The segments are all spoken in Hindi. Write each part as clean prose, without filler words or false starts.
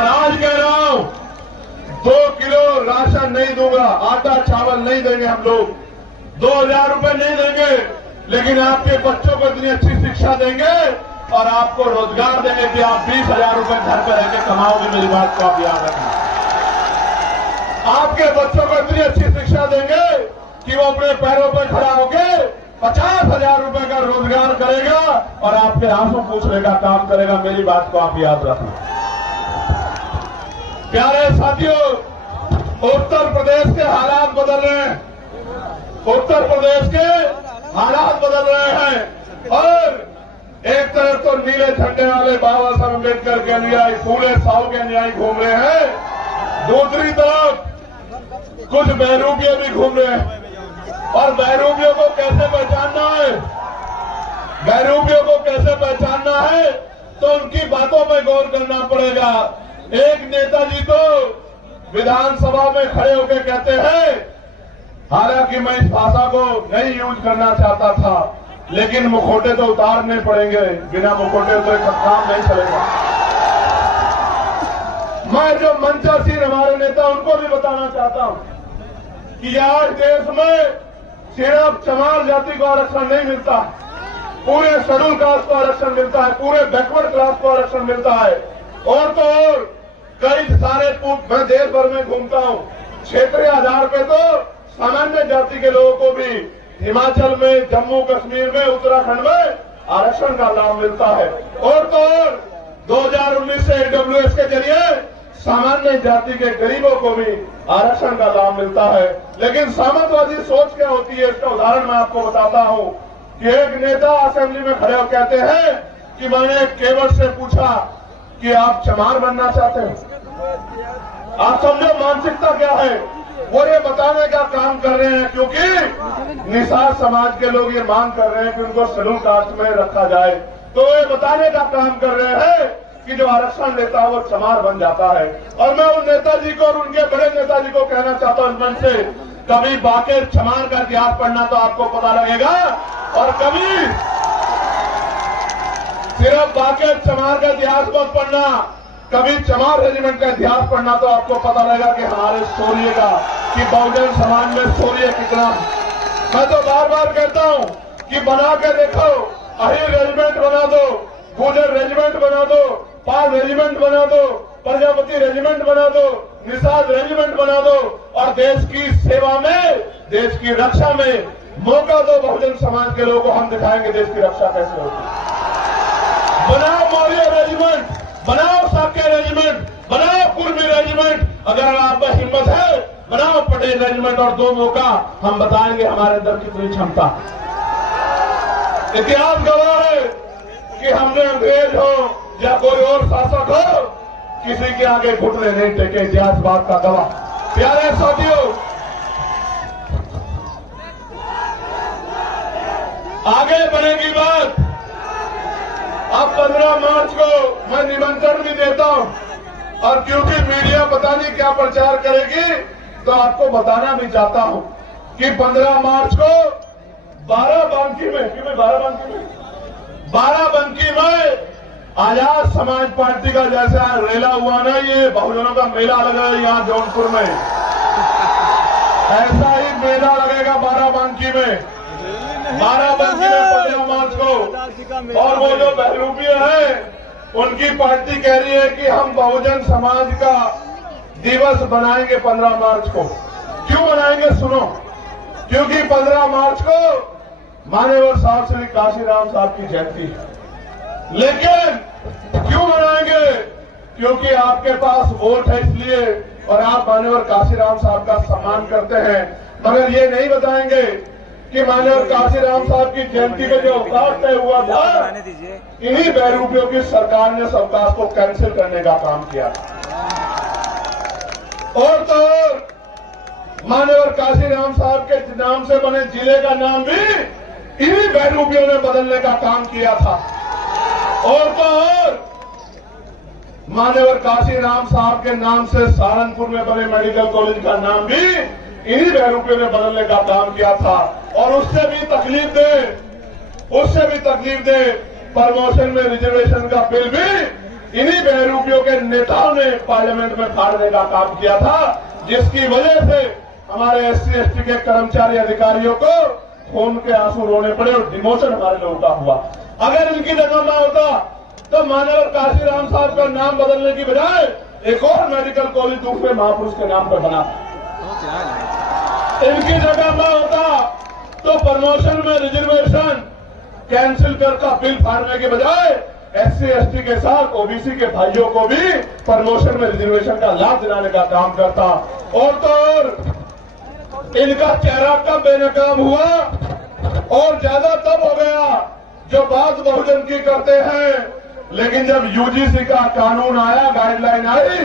और आज कह रहा हूं 2 किलो राशन नहीं दूंगा, आटा चावल नहीं देंगे हम लोग, 2000 रुपए नहीं देंगे, लेकिन आपके बच्चों को इतनी अच्छी शिक्षा देंगे और आपको रोजगार देंगे कि आप 20,000 रुपए घर पर रहकर कमाओगे। मेरी बात को आप याद रखना। आपके बच्चों को इतनी अच्छी शिक्षा देंगे कि वो अपने पैरों पर खड़ा होकर 50,000 रुपए का रोजगार करेगा और आपके आंसू पूछने का काम करेगा। मेरी बात को आप याद रखना। प्यारे साथियों, उत्तर प्रदेश के हालात बदल रहे हैं, उत्तर प्रदेश के हालात बदल रहे हैं और एक तरफ तो नीले झंडे वाले बाबा साहब अम्बेडकर के अनुयायी, पूरे 100 के अनुयायी घूम रहे हैं, दूसरी तरफ कुछ बहरूपिये भी घूम रहे हैं। और बहरूपियों को कैसे पहचानना है, बहरूपियों को कैसे पहचानना है, तो उनकी बातों पर गौर करना पड़ेगा। एक नेताजी तो विधानसभा में खड़े होकर कहते हैं, हालांकि मैं इस भाषा को नहीं यूज करना चाहता था, लेकिन मुखौटे तो उतारने पड़ेंगे, बिना मुखौटे तो एक काम नहीं चलेगा। मैं जो मंचासीन हमारे नेता उनको भी बताना चाहता हूं कि आज देश में सिर्फ चमार जाति को आरक्षण नहीं मिलता, पूरे शेड्यूल कास्ट को आरक्षण मिलता है, पूरे बैकवर्ड क्लास को आरक्षण मिलता है। और तो और कई सारे, मैं देश भर में घूमता हूं, क्षेत्रीय आधार पे तो सामान्य जाति के लोगों को भी हिमाचल में, जम्मू कश्मीर में, उत्तराखंड में आरक्षण का लाभ मिलता है। और तो और 2019 से AWS के जरिए सामान्य जाति के गरीबों को भी आरक्षण का लाभ मिलता है। लेकिन सामंतवादी सोच क्या होती है, इसका उदाहरण मैं आपको बताता हूं कि एक नेता असेंबली में खड़े होकर कहते हैं कि मैंने केवट से पूछा कि आप चमार बनना चाहते हैं। आप समझो मानसिकता क्या है, वो ये बताने का काम कर रहे हैं, क्योंकि निषाद समाज के लोग ये मांग कर रहे हैं कि उनको शेड्यूल कास्ट में रखा जाए, तो ये बताने का काम कर रहे हैं कि जो आरक्षण लेता है वो चमार बन जाता है। और मैं उन नेताजी को और उनके बड़े नेताजी को कहना चाहता हूं इस मंच से, कभी बाकेर चमार का इतिहास पढ़ना तो आपको पता लगेगा, और कभी सिर्फ बाकेर चमार का इतिहास मत पढ़ना, कभी चमार रेजिमेंट का इतिहास पढ़ना तो आपको पता लगेगा कि हमारे शौर्य का, कि बहुजन समाज में शौर्य कितना। मैं तो बार बार कहता हूं कि बना के देखो, अहिर रेजिमेंट बना दो, गुजर रेजिमेंट बना दो, पाल रेजिमेंट बना दो, प्रजापति रेजिमेंट बना दो, निषाद रेजिमेंट बना दो, और देश की सेवा में, देश की रक्षा में मौका दो बहुजन समाज के लोगों को। हम दिखाएंगे देश की रक्षा कैसे होती। बनाओ मौर्य रेजिमेंट, बनाओ साक्य रेजिमेंट, बनाओ कुर्मी रेजिमेंट, अगर आप में हिम्मत है बनाओ पटेल रेजिमेंट, और 2 मौका हम बताएंगे हमारे अंदर कितनी क्षमता। इतिहास गवाह है कि हमने अंग्रेज हो या कोई और शासक हो, किसी के आगे घुटने नहीं टेके, इतिहास बात का गवाह। प्यारे साथियों, आगे बढ़ेगी बात। अब 15 मार्च को मैं निमंत्रण भी देता हूं, और क्योंकि मीडिया पता नहीं क्या प्रचार करेगी, तो आपको बताना भी चाहता हूं कि 15 मार्च को बाराबंकी में आजाद समाज पार्टी का जैसा रेला हुआ ना, ये बहुजनों का मेला लगा है यहां जौनपुर में, ऐसा ही मेला लगेगा बाराबंकी में 15 मार्च को। और वो जो बहरूपिये हैं, उनकी पार्टी कह रही है कि हम बहुजन समाज का दिवस बनाएंगे 15 मार्च को। क्यों बनाएंगे सुनो, क्योंकि 15 मार्च को मान्यवर साहब श्री काशीराम साहब की जयंती है। लेकिन क्यों बनाएंगे, क्योंकि आपके पास वोट है इसलिए, और आप मान्यवर काशीराम साहब का सम्मान करते हैं। मगर ये नहीं बताएंगे कि मान्यवर काशीराम साहब की जयंती का जो अवकाश तय हुआ था, इन्हीं बहरूपियों की सरकार ने इस अवकाश को कैंसिल करने का काम किया। और तो मान्यवर काशीराम साहब के नाम से बने जिले का नाम भी इन्हीं बहरूपियों ने बदलने का काम किया था। और तो और मान्यवर काशीराम साहब के नाम से सहारनपुर में बने मेडिकल कॉलेज का नाम भी इन्हीं बहरूपियों ने बदलने का काम किया था। और उससे भी तकलीफ दे प्रमोशन में रिजर्वेशन का बिल भी इन्हीं बहरूपियों के नेताओं ने पार्लियामेंट में फाड़ने का काम किया था, जिसकी वजह से हमारे SC/ST के कर्मचारी अधिकारियों को खून के आंसू रोने पड़े और डिमोशन हमारे लोगों का हुआ। अगर इनकी जगह ना होता तो मान्यवर काशीराम साहब का नाम बदलने की बजाय एक और मेडिकल कॉलेज दूसरे महापुरुष के नाम पर बना। इनकी जगह ना होता तो प्रमोशन में रिजर्वेशन कैंसिल करता, बिल फाड़ने के बजाय SC/ST के साथ OBC के भाइयों को भी प्रमोशन में रिजर्वेशन का लाभ दिलाने का काम करता। और तो और इनका चेहरा कब बेनकाम हुआ और ज्यादा तब हो गया जो बात बहुजन की करते हैं, लेकिन जब UGC का कानून आया, गाइडलाइन आई,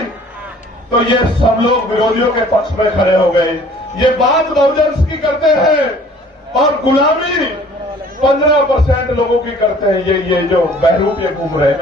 तो ये सब लोग विरोधियों के पक्ष में खड़े हो गए। ये बात बहुजन की करते हैं और गुलामी 15% लोगों की करते हैं। ये जो बहरूप ये घूम रहे हैं।